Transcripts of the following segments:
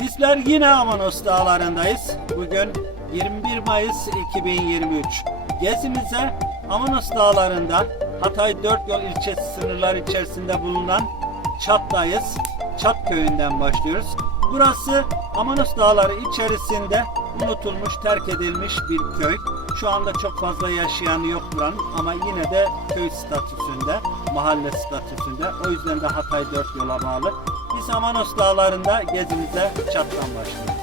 Bizler yine Amanos Dağları'ndayız. Bugün 21 Mayıs 2023. Gezimize Amanos Dağları'nda Hatay Dört Yol ilçesi sınırları içerisinde bulunan Çat'tayız. Çat köyünden başlıyoruz. Burası Amanos Dağları içerisinde unutulmuş, terk edilmiş bir köy. Şu anda çok fazla yaşayan yok buranın ama yine de köy statüsünde, mahalle statüsünde. O yüzden de Hatay Dört Yola bağlı. Biz Amanos Dağları'nda gezimize Çat'tan başlıyoruz.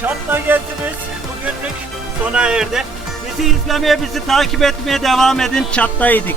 Çatla gezimiz bugünlük sona erdi. Bizi izlemeye, bizi takip etmeye devam edin. Çattaydık.